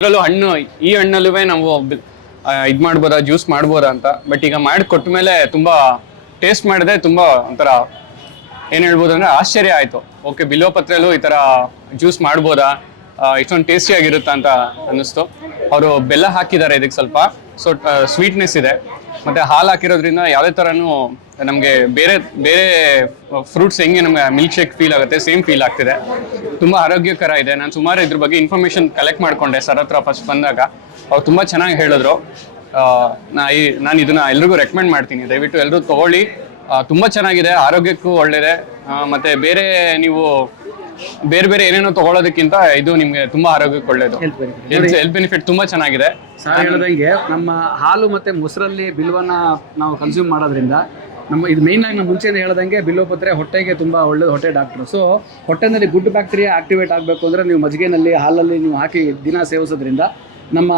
ಇದರಲ್ಲೂ ಹಣ್ಣು ಈ ಹಣ್ಣಲ್ಲೂ ನಾವು ಇದು ಮಾಡ್ಬೋದಾ, ಜ್ಯೂಸ್ ಮಾಡ್ಬೋದಾ ಅಂತ. ಬಟ್ ಈಗ ಮಾಡಿ ಕೊಟ್ಟ ಮೇಲೆ ತುಂಬಾ ಟೇಸ್ಟ್ ಮಾಡಿದೆ, ತುಂಬಾ ಒಂಥರ ಏನ್ ಹೇಳ್ಬೋದು ಅಂದ್ರೆ ಆಶ್ಚರ್ಯ ಆಯ್ತು. ಓಕೆ, ಬಿಲ್ವಪತ್ರೆಯಲ್ಲೂ ಈ ತರ ಜ್ಯೂಸ್ ಮಾಡ್ಬೋದಾ, ಇಷ್ಟೊಂದು ಟೇಸ್ಟಿ ಆಗಿರುತ್ತಾ ಅಂತ ಅನ್ನಿಸ್ತು. ಅವರು ಬೆಲ್ಲ ಹಾಕಿದ್ದಾರೆ ಇದಕ್ಕೆ ಸ್ವಲ್ಪ, ಸೊ ಸ್ವೀಟ್ನೆಸ್ ಇದೆ. ಮತ್ತೆ ಹಾಲು ಹಾಕಿರೋದ್ರಿಂದ ಯಾವುದೇ ತರನು ನಮಗೆ ಬೇರೆ ಬೇರೆ ಫ್ರೂಟ್ಸ್ ಹೆಂಗೆ ನಮ್ಗೆ ಮಿಲ್ಕ್ ಶೇಕ್ ಫೀಲ್ ಆಗುತ್ತೆ, ಸೇಮ್ ಫೀಲ್ ಆಗ್ತಿದೆ. ತುಂಬಾ ಆರೋಗ್ಯಕರ ಇದೆ. ನಾನು ಸುಮಾರು ಇದ್ರ ಬಗ್ಗೆ ಇನ್ಫಾರ್ಮೇಶನ್ ಕಲೆಕ್ಟ್ ಮಾಡ್ಕೊಂಡೆ ಸರ್ ಹತ್ರ ಫಸ್ಟ್ ಬಂದಾಗ. ಅವ್ರು ತುಂಬಾ ಚೆನ್ನಾಗಿ ಹೇಳಿದ್ರು. ನಾನು ಇದನ್ನ ಎಲ್ರಿಗೂ ರೆಕಮೆಂಡ್ ಮಾಡ್ತೀನಿ, ದಯವಿಟ್ಟು ಎಲ್ಲರೂ ತಗೊಳ್ಳಿ. ತುಂಬಾ ಚೆನ್ನಾಗಿದೆ, ಆರೋಗ್ಯಕ್ಕೂ ಒಳ್ಳೆಯದೆ. ಮತ್ತೆ ಬೇರೆ ನೀವು ಬೇರೆ ಬೇರೆ ಏನೇನೋ ತಗೊಳ್ಳೋದಕ್ಕಿಂತ ಇದು ನಿಮ್ಗೆ ತುಂಬಾ ಆರೋಗ್ಯಕ್ಕೆ ಒಳ್ಳೇದು. ಹೆಲ್ತ್ ಬೆನಿಫಿಟ್ ತುಂಬಾ ಚೆನ್ನಾಗಿದೆ. ಸರ್ ಹೇಳ್ದಂಗೆ ನಮ್ಮ ಹಾಲು ಮತ್ತೆ ಮೊಸರಲ್ಲಿ ಬಿಲ್ವನ ನಾವು ಕನ್ಸ್ಯೂಮ್ ಮಾಡೋದ್ರಿಂದ ಇದು ಮೇಯ್ನ್ ಆಗಿ ನಾವು ಮುಂಚೆನೇ ಹೇಳ್ದಂಗೆ ಬಿಲ್ವಪತ್ರೆ ಹೊಟ್ಟೆಗೆ ತುಂಬ ಒಳ್ಳೇದು, ಹೊಟ್ಟೆ ಡಾಕ್ಟ್ರು. ಸೊ ಹೊಟ್ಟೆನಲ್ಲಿ ಗುಡ್ ಬ್ಯಾಕ್ಟೀರಿಯಾ ಆಕ್ಟಿವೇಟ್ ಆಗಬೇಕು ಅಂದರೆ ನೀವು ಮಜ್ಜಿಗೆನಲ್ಲಿ ಹಾಲಲ್ಲಿ ನೀವು ಹಾಕಿ ದಿನ ಸೇವಿಸೋದ್ರಿಂದ ನಮ್ಮ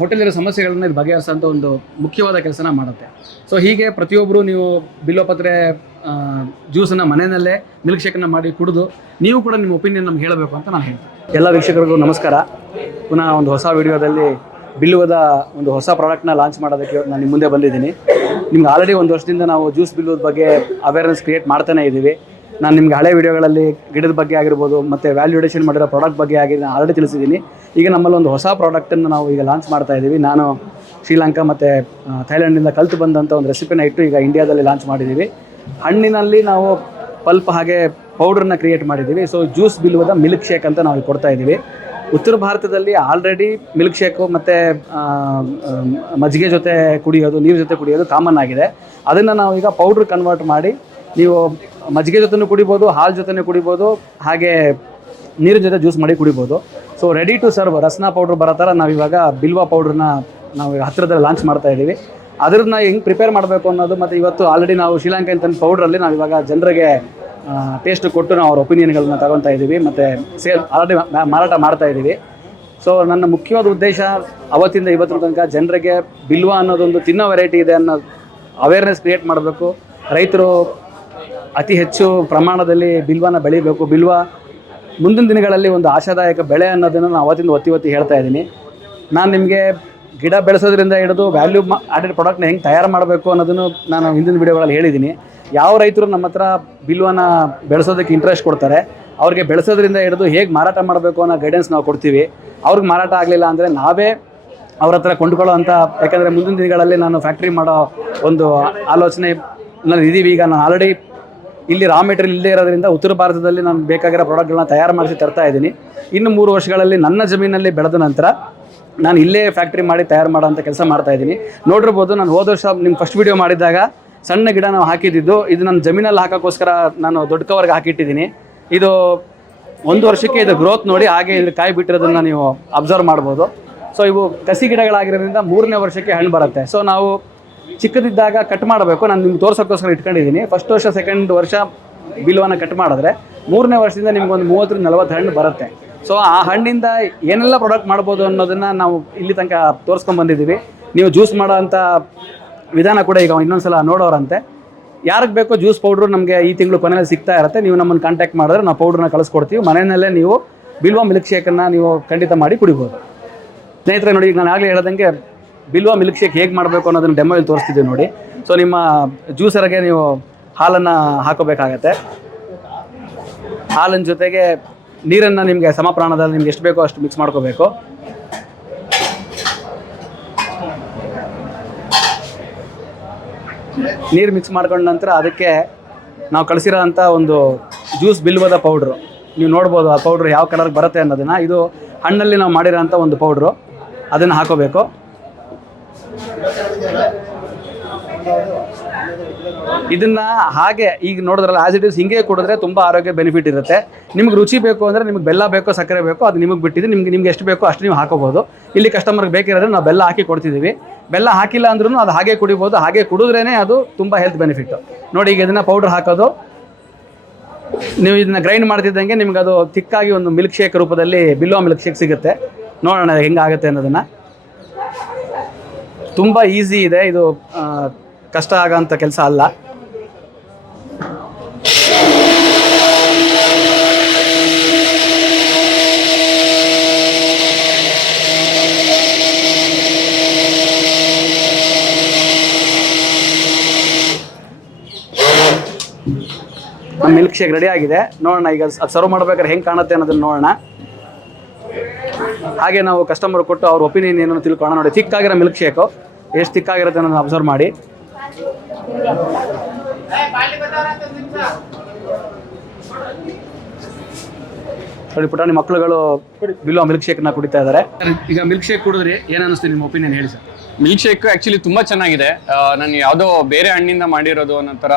ಹೊಟ್ಟೆಲಿರೋ ಸಮಸ್ಯೆಗಳನ್ನ ಇದು ಬಗೆಹರಿಸೋಂಥ ಒಂದು ಮುಖ್ಯವಾದ ಕೆಲಸನ ಮಾಡುತ್ತೆ. ಸೊ ಹೀಗೆ ಪ್ರತಿಯೊಬ್ಬರು ನೀವು ಬಿಲ್ವಪತ್ರೆ ಜ್ಯೂಸನ್ನು ಮನೆಯಲ್ಲೇ ಮಿಲ್ಕ್ ಶೇಕನ್ನು ಮಾಡಿ ಕುಡಿದು ನೀವು ಕೂಡ ನಿಮ್ಮ ಒಪಿನಿಯನ್ ನಮ್ಗೆ ಹೇಳಬೇಕು ಅಂತ ನಾನು ಹೇಳ್ತೀನಿ. ಎಲ್ಲ ವೀಕ್ಷಕರಿಗೂ ನಮಸ್ಕಾರ. ಪುನಃ ಒಂದು ಹೊಸ ವಿಡಿಯೋದಲ್ಲಿ ಬಿಲ್ವದ ಒಂದು ಹೊಸ ಪ್ರಾಡಕ್ಟ್ನ ಲಾಂಚ್ ಮಾಡೋದಕ್ಕೆ ನಾನು ನಿಮ್ಮ ಮುಂದೆ ಬಂದಿದ್ದೀನಿ. ನಿಮ್ಗೆ ಆಲ್ರೆಡಿ ಒಂದು ವರ್ಷದಿಂದ ನಾವು ಜ್ಯೂಸ್ ಬಿಲ್ವದ ಬಗ್ಗೆ ಅವೇರ್ನೆಸ್ ಕ್ರಿಯೇಟ್ ಮಾಡ್ತಾನೆ ಇದ್ದೀವಿ. ನಾನು ನಿಮ್ಗೆ ಹಳೆ ವಿಡಿಯೋಗಳಲ್ಲಿ ಗಿಡದ ಬಗ್ಗೆ ಆಗಿರ್ಬೋದು ಮತ್ತು ವ್ಯಾಲ್ಯೂಡೇಷನ್ ಮಾಡಿರೋ ಪ್ರಾಡಕ್ಟ್ ಬಗ್ಗೆ ನಾನು ಆಲ್ರೆಡಿ ತಿಳಿಸಿದ್ದೀನಿ. ಈಗ ನಮ್ಮಲ್ಲಿ ಒಂದು ಹೊಸ ಪ್ರಾಡಕ್ಟನ್ನು ನಾವು ಈಗ ಲಾಂಚ್ ಮಾಡ್ತಾ ಇದ್ದೀವಿ. ನಾನು ಶ್ರೀಲಂಕಾ ಮತ್ತು ಥೈಲ್ಯಾಂಡಿಂದ ಕಲ್ತು ಬಂದಂಥ ಒಂದು ರೆಸಿಪಿನ ಇಟ್ಟು ಈಗ ಇಂಡಿಯಾದಲ್ಲಿ ಲಾಂಚ್ ಮಾಡಿದ್ದೀವಿ. ಹಣ್ಣಿನಲ್ಲಿ ನಾವು ಪಲ್ಪ್ ಹಾಗೆ ಪೌಡ್ರನ್ನ ಕ್ರಿಯೇಟ್ ಮಾಡಿದ್ದೀವಿ. ಸೊ ಜ್ಯೂಸ್ ಬಿಲ್ವದ ಮಿಲ್ಕ್ ಶೇಕ್ ಅಂತ ನಾವು ಕೊಡ್ತಾ ಇದ್ದೀವಿ. ಉತ್ತರ ಭಾರತದಲ್ಲಿ ಆಲ್ರೆಡಿ ಮಿಲ್ಕ್ ಶೇಕು ಮತ್ತು ಮಜ್ಜಿಗೆ ಜೊತೆ ಕುಡಿಯೋದು, ನೀರು ಜೊತೆ ಕುಡಿಯೋದು ಕಾಮನ್ ಆಗಿದೆ. ಅದನ್ನು ನಾವು ಈಗ ಪೌಡ್ರ್ ಕನ್ವರ್ಟ್ ಮಾಡಿ ನೀವು ಮಜ್ಜಿಗೆ ಜೊತೆನೂ ಕುಡಿಬೋದು, ಹಾಲು ಜೊತೆನೂ ಕುಡಿಬೋದು, ಹಾಗೆ ನೀರಿನ ಜೊತೆ ಜ್ಯೂಸ್ ಮಾಡಿ ಕುಡಿಬೋದು. So ready to serve Rasna powder ಬರೋ ಥರ ನಾವಿವಾಗ ಬಿಲ್ವ ಪೌಡ್ರನ್ನ ನಾವು ಹತ್ತಿರದಲ್ಲಿ ಲಾಂಚ್ ಮಾಡ್ತಾ ಇದ್ದೀವಿ. ಅದನ್ನ ಹೆಂಗೆ ಪ್ರಿಪೇರ್ ಮಾಡಬೇಕು ಅನ್ನೋದು, ಮತ್ತು ಇವತ್ತು ಆಲ್ರೆಡಿ ನಾವು ಶ್ರೀಲಂಕಾ ತಂದ ಪೌಡ್ರಲ್ಲಿ ನಾವು ಇವಾಗ ಜನರಿಗೆ ಟೇಸ್ಟ್ ಕೊಟ್ಟು ನಾವು ಅವ್ರ ಒಪಿನಿಯನ್ಗಳನ್ನ ತಗೊತಾ ಇದ್ದೀವಿ ಮತ್ತು ಆಲ್ರೆಡಿ ಮಾರಾಟ ಮಾಡ್ತಾ ಇದ್ದೀವಿ. ಸೊ ನನ್ನ ಮುಖ್ಯವಾದ ಉದ್ದೇಶ ಅವತ್ತಿಂದ ಇವತ್ತಿನ ತನಕ ಜನರಿಗೆ ಬಿಲ್ವ ಅನ್ನೋದೊಂದು ತಿನ್ನೋ ವೆರೈಟಿ ಇದೆ ಅನ್ನೋ ಅವೇರ್ನೆಸ್ ಕ್ರಿಯೇಟ್ ಮಾಡಬೇಕು. ರೈತರು ಅತಿ ಹೆಚ್ಚು ಪ್ರಮಾಣದಲ್ಲಿ ಬಿಲ್ವನ ಬೆಳಿಬೇಕು. ಬಿಲ್ವ ಮುಂದಿನ ದಿನಗಳಲ್ಲಿ ಒಂದು ಆಶಾದಾಯಕ ಬೆಳೆ ಅನ್ನೋದನ್ನು ನಾನು ಅವತ್ತಿಂದ ಒತ್ತಿ ಹೇಳ್ತಾ ಇದ್ದೀನಿ. ನಾನು ನಿಮಗೆ ಗಿಡ ಬೆಳೆಸೋದ್ರಿಂದ ಹಿಡಿದು ವ್ಯಾಲ್ಯೂ ಆಡೆಡ್ ಪ್ರಾಡಕ್ಟ್ನ ಹೆಂಗೆ ತಯಾರು ಮಾಡಬೇಕು ಅನ್ನೋದನ್ನು ನಾನು ಹಿಂದಿನ ವಿಡಿಯೋಗಳಲ್ಲಿ ಹೇಳಿದ್ದೀನಿ. ಯಾವ ರೈತರು ನಮ್ಮ ಹತ್ರ ಬಿಲ್ವನ ಬೆಳೆಸೋದಕ್ಕೆ ಇಂಟ್ರೆಸ್ಟ್ ಕೊಡ್ತಾರೆ, ಅವ್ರಿಗೆ ಬೆಳೆಸೋದ್ರಿಂದ ಹಿಡಿದು ಹೇಗೆ ಮಾರಾಟ ಮಾಡಬೇಕು ಅನ್ನೋ ಗೈಡೆನ್ಸ್ ನಾವು ಕೊಡ್ತೀವಿ. ಅವ್ರಿಗೆ ಮಾರಾಟ ಆಗಲಿಲ್ಲ ಅಂದರೆ ನಾವೇ ಅವ್ರ ಹತ್ರ ಕೊಂಡ್ಕೊಳ್ಳೋ ಅಂತ, ಯಾಕಂದರೆ ಮುಂದಿನ ದಿನಗಳಲ್ಲಿ ನಾನು ಫ್ಯಾಕ್ಟ್ರಿ ಮಾಡೋ ಒಂದು ಆಲೋಚನೆ ನಾನು ಇದ್ದೀವಿ. ಈಗ ನಾನು ಆಲ್ರೆಡಿ ಇಲ್ಲಿ ರಾ ಮೆಟೀರಿಯಲ್ ಇಲ್ಲದೇ ಇರೋದ್ರಿಂದ ಉತ್ತರ ಭಾರತದಲ್ಲಿ ನಾನು ಬೇಕಾಗಿರೋ ಪ್ರಾಡಕ್ಟ್ಗಳನ್ನ ತಯಾರು ಮಾಡಿಸಿ ತರ್ತಾ ಇದ್ದೀನಿ. ಇನ್ನು 3 ವರ್ಷಗಳಲ್ಲಿ ನನ್ನ ಜಮೀನಲ್ಲಿ ಬೆಳೆದ ನಂತರ ನಾನು ಇಲ್ಲೇ ಫ್ಯಾಕ್ಟ್ರಿ ಮಾಡಿ ತಯಾರು ಮಾಡೋಂಥ ಕೆಲಸ ಮಾಡ್ತಾ ಇದ್ದೀನಿ. ನೋಡಿರ್ಬೋದು, ನಾನು ಹೋದ ವರ್ಷ ನಿಮ್ಮ ಫಸ್ಟ್ ವೀಡಿಯೋ ಮಾಡಿದಾಗ ಸಣ್ಣ ಗಿಡ ನಾವು ಹಾಕಿದ್ದು, ಇದು ನನ್ನ ಜಮೀನಲ್ಲಿ ಹಾಕೋಕ್ಕೋಸ್ಕರ ನಾನು ದೊಡ್ಡ ಕವರ್ಗೆ ಹಾಕಿಟ್ಟಿದ್ದೀನಿ. ಇದು 1 ವರ್ಷಕ್ಕೆ ಇದು ಗ್ರೋತ್ ನೋಡಿ ಹಾಗೆ ಇದ್ರ ಕಾಯಿ ಬಿಟ್ಟಿರೋದನ್ನು ನೀವು ಅಬ್ಸರ್ವ್ ಮಾಡ್ಬೋದು. ಸೊ ಇವು ಕಸಿ ಗಿಡಗಳಾಗಿರೋದ್ರಿಂದ 3ನೇ ವರ್ಷಕ್ಕೆ ಹಣ್ಣು ಬರುತ್ತೆ. ಸೊ ನಾವು ಚಿಕ್ಕದಿದ್ದಾಗ ಕಟ್ ಮಾಡಬೇಕು, ನಾನು ನಿಮ್ಗೆ ತೋರ್ಸೋಕ್ಕೋಸ್ಕರ ಇಟ್ಕೊಂಡಿದ್ದೀನಿ. ಫಸ್ಟ್ ವರ್ಷ ಸೆಕೆಂಡ್ ವರ್ಷ ಬಿಲ್ವನ ಕಟ್ ಮಾಡಿದ್ರೆ 3ನೇ ವರ್ಷದಿಂದ ನಿಮ್ಗೊಂದು 30-40 ಹಣ್ಣು ಬರುತ್ತೆ. ಸೊ ಆ ಹಣ್ಣಿಂದ ಏನೆಲ್ಲ ಪ್ರಾಡಕ್ಟ್ ಮಾಡ್ಬೋದು ಅನ್ನೋದನ್ನು ನಾವು ಇಲ್ಲಿ ತನಕ ತೋರಿಸ್ಕೊಂಡ್ಬಂದಿದ್ದೀವಿ. ನೀವು ಜ್ಯೂಸ್ ಮಾಡೋ ಅಂಥ ವಿಧಾನ ಕೂಡ ಈಗ ಇನ್ನೊಂದ್ಸಲ ನೋಡೋರಂತೆ. ಯಾರಿಗೆ ಬೇಕೋ ಜ್ಯೂಸ್ ಪೌಡ್ರು ನಮಗೆ ಈ ತಿಂಗಳು ಕೊನೆಯಲ್ಲಿ ಸಿಗ್ತಾ ಇರುತ್ತೆ. ನೀವು ನಮ್ಮನ್ನು ಕಾಂಟ್ಯಾಕ್ಟ್ ಮಾಡಿದ್ರೆ ನಾವು ಪೌಡ್ರನ್ನ ಕಳಿಸ್ಕೊಡ್ತೀವಿ. ಮನೆಯಲ್ಲೇ ನೀವು ಬಿಲ್ವ ಮಿಲ್ಕ್ ಶೇಕನ್ನು ನೀವು ಖಂಡಿತ ಮಾಡಿ ಕುಡಿಬೋದು. ಸ್ನೇಹಿತರೆ ನೋಡಿ, ಈಗ ನಾನು ಆಗಲೇ ಹೇಳ್ದಂಗೆ ಬಿಲ್ವ ಮಿಲ್ಕ್ ಶೇಕ್ ಹೇಗೆ ಮಾಡಬೇಕು ಅನ್ನೋದನ್ನು ಡೆಮೋಯಲ್ಲಿ ತೋರಿಸ್ತಿದ್ದೀವಿ ನೋಡಿ. ಸೊ ನಿಮ್ಮ ಜ್ಯೂಸರ್ಗೆ ನೀವು ಹಾಲನ್ನು ಹಾಕೋಬೇಕಾಗತ್ತೆ. ಹಾಲಿನ ಜೊತೆಗೆ ನೀರನ್ನು ನಿಮಗೆ ಸಮ ಪ್ರಮಾಣದಲ್ಲಿ ನಿಮ್ಗೆ ಎಷ್ಟು ಬೇಕೋ ಅಷ್ಟು ಮಿಕ್ಸ್ ಮಾಡ್ಕೋಬೇಕು. ನೀರು ಮಿಕ್ಸ್ ಮಾಡ್ಕೊಂಡ ನಂತರ ಅದಕ್ಕೆ ನಾವು ಕಳಿಸಿರೋ ಅಂಥ ಒಂದು ಜ್ಯೂಸ್ ಬಿಲ್ವದ ಪೌಡ್ರು ನೀವು ನೋಡ್ಬೋದು. ಆ ಪೌಡ್ರು ಯಾವ ಕಲರ್ಗೆ ಬರುತ್ತೆ ಅನ್ನೋದನ್ನು. ಇದು ಹಣ್ಣಲ್ಲಿ ನಾವು ಮಾಡಿರೋ ಅಂಥ ಒಂದು ಪೌಡ್ರು, ಅದನ್ನು ಹಾಕೋಬೇಕು. ಇದನ್ನು ಹಾಗೆ ಈಗ ನೋಡಿದ್ರಲ್ಲ ಆ್ಯಸ್ ಇಟ್ ಈಸ್ ಹಿಂಗೆ ಕುಡಿದ್ರೆ ತುಂಬ ಆರೋಗ್ಯ ಬೆನಿಫಿಟ್ ಇರುತ್ತೆ. ನಿಮ್ಗೆ ರುಚಿ ಬೇಕು ಅಂದರೆ ನಿಮ್ಗೆ ಬೆಲ್ಲ ಬೇಕೋ ಸಕ್ಕರೆ ಬೇಕೋ ಅದು ನಿಮಗೆ ಬಿಟ್ಟಿದೆ. ನಿಮ್ಗೆ ಎಷ್ಟು ಬೇಕೋ ಅಷ್ಟು ನೀವು ಹಾಕೋಬೋದು. ಇಲ್ಲಿ ಕಸ್ಟಮರ್ಗೆ ಬೇಕಿರೋದ್ರೆ ನಾವು ಬೆಲ್ಲ ಹಾಕಿ ಕೊಡ್ತಿದ್ದೀವಿ. ಬೆಲ್ಲ ಹಾಕಿಲ್ಲ ಅಂದ್ರೂ ಅದು ಹಾಗೆ ಕುಡಿಬೋದು. ಹಾಗೆ ಕುಡಿದ್ರೇ ಅದು ತುಂಬ ಹೆಲ್ತ್ ಬೆನಿಫಿಟ್ಟು. ನೋಡಿ, ಈಗ ಇದನ್ನು ಪೌಡ್ರ್ ಹಾಕೋದು, ನೀವು ಇದನ್ನು ಗ್ರೈಂಡ್ ಮಾಡ್ತಿದ್ದಂಗೆ ನಿಮ್ಗೆ ಅದು ತಿಕ್ಕಾಗಿ ಒಂದು ಮಿಲ್ಕ್ ಶೇಕ್ ರೂಪದಲ್ಲಿ ಬಿಲ್ವ ಮಿಲ್ಕ್ ಶೇಕ್ ಸಿಗುತ್ತೆ. ನೋಡೋಣ ಹೆಂಗಾಗುತ್ತೆ ಅನ್ನೋದನ್ನು. ತುಂಬ ಈಸಿ ಇದೆ ಇದು, ಕಷ್ಟ ಆಗೋಂಥ ಕೆಲಸ ಅಲ್ಲ. ನಮ್ಮ ಮಿಲ್ಕ್ ಶೇಕ್ ರೆಡಿ ಆಗಿದೆ. ನೋಡೋಣ ಈಗ ಅದು ಸರ್ವ್ ಮಾಡ್ಬೇಕಾದ್ರೆ ಹೆಂಗೆ ಕಾಣುತ್ತೆ ಅನ್ನೋದನ್ನ ನೋಡೋಣ. ಹಾಗೆ ನಾವು ಕಸ್ಟಮರ್ ಕೊಟ್ಟು ಅವ್ರ ಒಪಿನಿಯನ್ ಏನೋ ತಿಳ್ಕೊಳ್ಳೋಣ. ನೋಡಿ, ತಿಕ್ಕಾಗಿರೋ ಮಿಲ್ಕ್ ಶೇಕು ಎಷ್ಟು ತಿಕ್ಕಾಗಿರುತ್ತೆ ಅನ್ನೋದನ್ನ ಅಬ್ಸರ್ವ್ ಮಾಡಿ. ನೋಡಿ ಪುಟಾಣಿ ಮಕ್ಕಳುಗಳು ಬಿಲ್ವಾ ಮಿಲ್ಕ್ ಶೇಕ್ನ ಕುಡಿತಾ ಇದ್ದಾರೆ. ಈಗ ಮಿಲ್ಕ್ ಶೇಕ್ ಕುಡಿದ್ರಿ ಏನು ಅನಿಸ್ತು, ನಿಮ್ಮ ಒಪಿನಿಯನ್ ಹೇಳಿ ಸರ್. ಮಿಲ್ಕ್ ಶೇಕ್ ಆ್ಯಕ್ಚುಲಿ ತುಂಬ ಚೆನ್ನಾಗಿದೆ. ನಾನು ಯಾವುದೋ ಬೇರೆ ಹಣ್ಣಿಂದ ಮಾಡಿರೋದು ಅನ್ನೋ ಥರ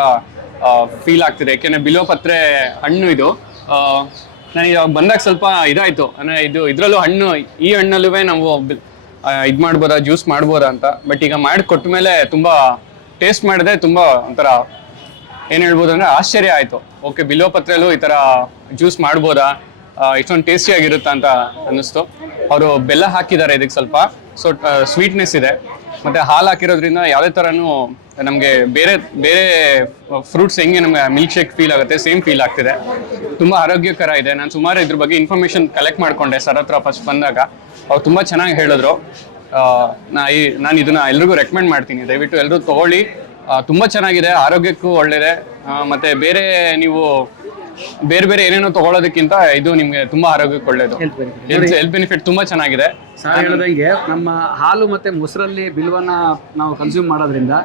ಫೀಲ್ ಆಗ್ತಿದೆ. ಯಾಕೆಂದರೆ ಬಿಲ್ವಪತ್ರೆ ಹಣ್ಣು ಇದು. ನನಗೆ ಇವಾಗ ಬಂದಾಗ ಸ್ವಲ್ಪ ಇದಾಯಿತು, ಅಂದರೆ ಇದರಲ್ಲೂ ಹಣ್ಣು, ಈ ಹಣ್ಣಲ್ಲೂ ನಾವು ಇದು ಮಾಡ್ಬೋದಾ, ಜ್ಯೂಸ್ ಮಾಡ್ಬೋದಾ ಅಂತ. ಬಟ್ ಈಗ ಮಾಡಿ ಕೊಟ್ಟ ಮೇಲೆ ತುಂಬ ಟೇಸ್ಟ್ ಮಾಡಿದೆ, ತುಂಬ ಒಂಥರ ಏನು ಹೇಳ್ಬೋದು ಅಂದರೆ ಆಶ್ಚರ್ಯ ಆಯಿತು. ಓಕೆ, ಬಿಲ್ವಪತ್ರೆಯಲ್ಲೂ ಈ ಥರ ಜ್ಯೂಸ್ ಮಾಡ್ಬೋದಾ, ಇಷ್ಟೊಂದು ಟೇಸ್ಟಿಯಾಗಿರುತ್ತಾ ಅಂತ ಅನ್ನಿಸ್ತು. ಅವರು ಬೆಲ್ಲ ಹಾಕಿದ್ದಾರೆ ಇದಕ್ಕೆ ಸ್ವಲ್ಪ, ಸೊ ಸ್ವೀಟ್ನೆಸ್ ಇದೆ. ಮತ್ತು ಹಾಲು ಹಾಕಿರೋದ್ರಿಂದ ಯಾವುದೇ ಥರನೂ ನಮಗೆ ಬೇರೆ ಬೇರೆ ಫ್ರೂಟ್ಸ್ ಹೆಂಗೆ ನಮಗೆ ಮಿಲ್ಕ್ ಶೇಕ್ ಫೀಲ್ ಆಗುತ್ತೆ, ಸೇಮ್ ಫೀಲ್ ಆಗ್ತಿದೆ. ತುಂಬ ಆರೋಗ್ಯಕರ ಇದೆ. ನಾನು ಸುಮಾರು ಇದ್ರ ಬಗ್ಗೆ ಇನ್ಫಾರ್ಮೇಷನ್ ಕಲೆಕ್ಟ್ ಮಾಡಿಕೊಂಡೆ ಸರ್ ಹತ್ರ ಫಸ್ಟ್ ಬಂದಾಗ. ಅವ್ರು ತುಂಬ ಚೆನ್ನಾಗಿ ಹೇಳಿದ್ರು. ನಾನು ಇದನ್ನು ಎಲ್ರಿಗೂ ರೆಕಮೆಂಡ್ ಮಾಡ್ತೀನಿ, ದಯವಿಟ್ಟು ಎಲ್ಲರೂ ತೊಗೊಳ್ಳಿ. ತುಂಬ ಚೆನ್ನಾಗಿದೆ, ಆರೋಗ್ಯಕ್ಕೂ ಒಳ್ಳೆಯದೆ. ಮತ್ತು ಬೇರೆ ನೀವು ಬೇರೆ ಬೇರೆ ಏನೇನೋ ತಗೊಳ್ಳೋದಕ್ಕಿಂತ ಇದು ನಿಮಗೆ ತುಂಬಾ ಆರೋಗ್ಯಕ್ಕೆ ಒಳ್ಳೆಯದು. ಹೆಲ್ತ್ ಬೆನಿಫಿಟ್ ತುಂಬಾ ಚೆನ್ನಾಗಿದೆ. ಸರ್ ಹೇಳ್ದಂಗೆ ನಮ್ಮ ಹಾಲು ಮತ್ತೆ ಮೊಸರಲ್ಲಿ ಬಿಲ್ವನ ನಾವು ಕನ್ಸ್ಯೂಮ್ ಮಾಡೋದ್ರಿಂದ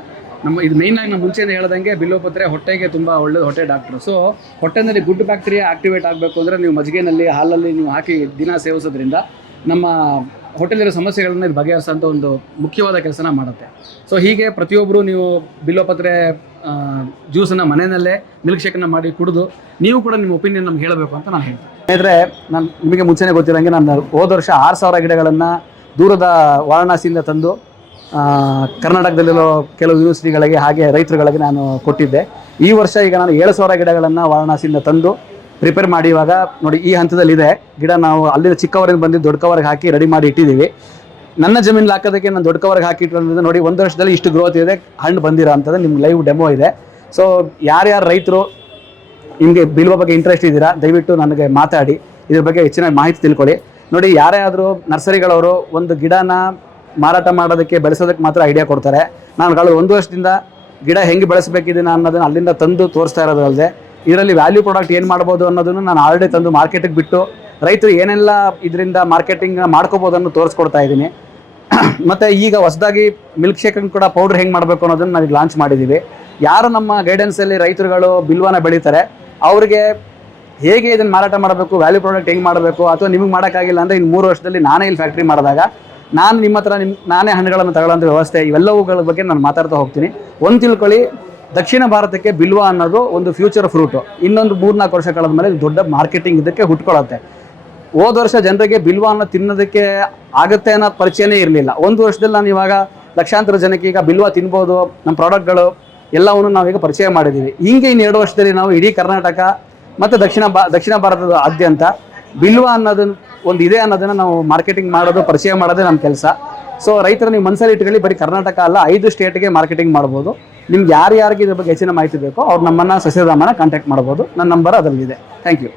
ಇದು ಮೇಯ್ನ್ ಆಗಿ ನಾವು ಮುಂಚೆನೇ ಹೇಳ್ದಂಗೆ ಬಿಲ್ವಪತ್ರೆ ಹೊಟ್ಟೆಗೆ ತುಂಬ ಒಳ್ಳೇದು, ಹೊಟ್ಟೆ ಡಾಕ್ಟ್ರು. ಸೊ ಹೊಟ್ಟೆನಲ್ಲಿ ಗುಡ್ ಬ್ಯಾಕ್ಟೀರಿಯಾ ಆಕ್ಟಿವೇಟ್ ಆಗಬೇಕು ಅಂದರೆ ನೀವು ಮಜ್ಜಿಗೆನಲ್ಲಿ, ಹಾಲಲ್ಲಿ ನೀವು ಹಾಕಿ ದಿನ ಸೇವಿಸೋದ್ರಿಂದ ನಮ್ಮ ಹೊಟ್ಟೆಲಿರೋ ಸಮಸ್ಯೆಗಳನ್ನ ಇದು ಬಗೆಹರಿಸೋಂಥ ಒಂದು ಮುಖ್ಯವಾದ ಕೆಲಸನ ಮಾಡುತ್ತೆ. ಸೊ ಹೀಗೆ ಪ್ರತಿಯೊಬ್ಬರು ನೀವು ಬಿಲ್ವಪತ್ರೆ ಜ್ಯೂಸನ್ನು ಮನೆಯಲ್ಲೇ ಮಿಲ್ಕ್ ಶೇಕನ್ನು ಮಾಡಿ ಕುಡಿದು ನೀವು ಕೂಡ ನಿಮ್ಮ ಒಪಿನಿಯನ್ ನಮ್ಗೆ ಹೇಳಬೇಕು ಅಂತ ನಾನು ಹೇಳ್ತೀನಿ. ಸ್ನೇಹಿತರೆ, ನಾನು ನಿಮಗೆ ಮುಂಚೆನೇ ಗೊತ್ತಿರೋಂಗೆ ನಾನು ಹೋದ ವರ್ಷ 6,000 ಗಿಡಗಳನ್ನು ದೂರದ ವಾರಣಾಸಿಯಿಂದ ತಂದು ಕರ್ನಾಟಕದಲ್ಲಿರೋ ಕೆಲವು ಯೂನಿವರ್ಸಿಟಿಗಳಿಗೆ ಹಾಗೆ ರೈತರುಗಳಿಗೆ ನಾನು ಕೊಟ್ಟಿದ್ದೆ. ಈ ವರ್ಷ ಈಗ ನಾನು 7,000 ಗಿಡಗಳನ್ನು ವಾರಣಾಸಿಯಿಂದ ತಂದು ಪ್ರಿಪೇರ್ ಮಾಡಿ ಇವಾಗ ನೋಡಿ ಈ ಹಂತದಲ್ಲಿದೆ ಗಿಡ. ನಾವು ಅಲ್ಲಿಂದ ಚಿಕ್ಕವರಿಂದ ಬಂದು ದೊಡ್ಡ ಕವರ್ಗೆ ಹಾಕಿ ರೆಡಿ ಮಾಡಿ ಇಟ್ಟಿದ್ದೀವಿ. ನನ್ನ ಜಮೀನಲ್ಲಿ ಹಾಕೋದಕ್ಕೆ ನಾನು ದೊಡ್ಡ ಕವರ್ಗೆ ಹಾಕಿಟ್ಟಿರೋದ್ರಿಂದ ನೋಡಿ 1 ವರ್ಷದಲ್ಲಿ ಇಷ್ಟು ಗ್ರೋತ್ ಇದೆ, ಹಣ್ಣು ಬಂದಿರೋ ಅಂಥದ್ದು ನಿಮ್ಗೆ ಲೈವ್ ಡೆಮೋ ಇದೆ. ಸೊ ಯಾರ್ಯಾರು ರೈತರು ನಿಮಗೆ ಬಿಲ್ವ ಬಗ್ಗೆ ಇಂಟ್ರೆಸ್ಟ್ ಇದ್ದೀರಾ, ದಯವಿಟ್ಟು ನನಗೆ ಮಾತಾಡಿ ಇದ್ರ ಬಗ್ಗೆ ಹೆಚ್ಚಿನ ಮಾಹಿತಿ ತಿಳ್ಕೊಳ್ಳಿ. ನೋಡಿ, ಯಾರೇ ಆದರೂ ನರ್ಸರಿಗಳವರು ಒಂದು ಗಿಡನ ಮಾರಾಟ ಮಾಡೋದಕ್ಕೆ, ಬೆಳೆಸೋದಕ್ಕೆ ಮಾತ್ರ ಐಡಿಯಾ ಕೊಡ್ತಾರೆ. ನಾನು ಕಳೆದ 1 ವರ್ಷದಿಂದ ಗಿಡ ಹೆಂಗೆ ಬೆಳೆಸಬೇಕಿದ್ದೀನಿ ಅನ್ನೋದನ್ನು ಅಲ್ಲಿಂದ ತಂದು ತೋರಿಸ್ತಾ ಇರೋದಲ್ಲದೆ ಇದರಲ್ಲಿ ವ್ಯಾಲ್ಯೂ ಪ್ರಾಡಕ್ಟ್ ಏನು ಮಾಡ್ಬೋದು ಅನ್ನೋದನ್ನು ನಾನು ಆಲ್ರೆಡಿ ತಂದು ಮಾರ್ಕೆಟಿಗೆ ಬಿಟ್ಟು ರೈತರು ಏನೆಲ್ಲ ಇದರಿಂದ ಮಾರ್ಕೆಟಿಂಗ್ ಮಾಡ್ಕೋಬೋದನ್ನು ತೋರಿಸ್ಕೊಡ್ತಾ ಇದ್ದೀನಿ. ಮತ್ತು ಈಗ ಹೊಸದಾಗಿ ಮಿಲ್ಕ್ ಶೇಕನ್ನು ಕೂಡ ಪೌಡ್ರ್ ಹೆಂಗೆ ಮಾಡಬೇಕು ಅನ್ನೋದನ್ನು ನಾವು ಲಾಂಚ್ ಮಾಡಿದ್ದೀವಿ. ಯಾರು ನಮ್ಮ ಗೈಡೆನ್ಸಲ್ಲಿ ರೈತರುಗಳು ಬಿಲ್ವನ ಬೆಳೀತಾರೆ ಅವ್ರಿಗೆ ಹೇಗೆ ಇದನ್ನು ಮಾರಾಟ ಮಾಡಬೇಕು, ವ್ಯಾಲ್ಯೂ ಪ್ರಾಡಕ್ಟ್ ಹೆಂಗೆ ಮಾಡಬೇಕು, ಅಥವಾ ನಿಮಗೆ ಮಾಡೋಕ್ಕಾಗಿಲ್ಲ ಅಂದರೆ ಇನ್ನು 3 ವರ್ಷದಲ್ಲಿ ನಾನೇ ಇಲ್ಲಿ ಫ್ಯಾಕ್ಟ್ರಿ ಮಾಡಿದಾಗ ನಾನು ನಿಮ್ಮ ಹತ್ರ ನಾನೇ ಹಣ್ಣುಗಳನ್ನು ತಗೊಳ್ಳೋಂಥ ವ್ಯವಸ್ಥೆ, ಇವೆಲ್ಲವುಗಳ ಬಗ್ಗೆ ನಾನು ಮಾತಾಡ್ತಾ ಹೋಗ್ತೀನಿ. ಒಂದು ತಿಳ್ಕೊಳ್ಳಿ, ದಕ್ಷಿಣ ಭಾರತಕ್ಕೆ ಬಿಲ್ವ ಅನ್ನೋದು ಒಂದು ಫ್ಯೂಚರ್ ಫ್ರೂಟು. ಇನ್ನೊಂದು 3-4 ವರ್ಷ ಕಳೆದ ಮೇಲೆ ದೊಡ್ಡ ಮಾರ್ಕೆಟಿಂಗ್ ಇದಕ್ಕೆ ಹುಟ್ಕೊಳ್ಳುತ್ತೆ. ಹೋದ ವರ್ಷ ಜನರಿಗೆ ಬಿಲ್ವ ಅನ್ನೋ ತಿನ್ನೋದಕ್ಕೆ ಆಗುತ್ತೆ ಅನ್ನೋ ಪರಿಚಯನೇ ಇರಲಿಲ್ಲ. 1 ವರ್ಷದಲ್ಲಿ ನಾನು ಇವಾಗ ಲಕ್ಷಾಂತರ ಜನಕ್ಕೆ ಈಗ ಬಿಲ್ವ ತಿನ್ಬೋದು, ನಮ್ಮ ಪ್ರಾಡಕ್ಟ್ಗಳು ಎಲ್ಲವನ್ನು ನಾವೀಗ ಪರಿಚಯ ಮಾಡಿದ್ದೀವಿ. ಹಿಂಗೆ ಇನ್ನು 2 ವರ್ಷದಲ್ಲಿ ನಾವು ಇಡೀ ಕರ್ನಾಟಕ ಮತ್ತು ದಕ್ಷಿಣ ಭಾರತದ ಆದ್ಯಂತ ಬಿಲ್ವ ಅನ್ನೋದನ್ನು ಒಂದು ಇದೆ ಅನ್ನೋದನ್ನು ನಾವು ಮಾರ್ಕೆಟಿಂಗ್ ಮಾಡೋದು, ಪರಿಚಯ ಮಾಡೋದೇ ನಮ್ಮ ಕೆಲಸ. ಸೊ ರೈತರು ನೀವು ಮನಸ್ಸಲ್ಲಿ ಇಟ್ಕೊಳ್ಳಿ, ಬರೀ ಕರ್ನಾಟಕ ಅಲ್ಲ 5 ಸ್ಟೇಟ್ಗೆ ಮಾರ್ಕೆಟಿಂಗ್ ಮಾಡ್ಬೋದು. ನಿಮ್ಗೆ ಯಾರ್ಯಾರಿಗೆ ಇದ್ರ ಬಗ್ಗೆ ಹೆಚ್ಚಿನ ಮಾಹಿತಿ ಬೇಕೋ ಅವ್ರು ನಮ್ಮನ್ನು ಸಸ್ಯಧಾಮನ ಕಾಂಟ್ಯಾಕ್ಟ್ ಮಾಡ್ಬೋದು. ನನ್ನ ನಂಬರ್ ಅದರಲ್ಲಿದೆ. Thank you.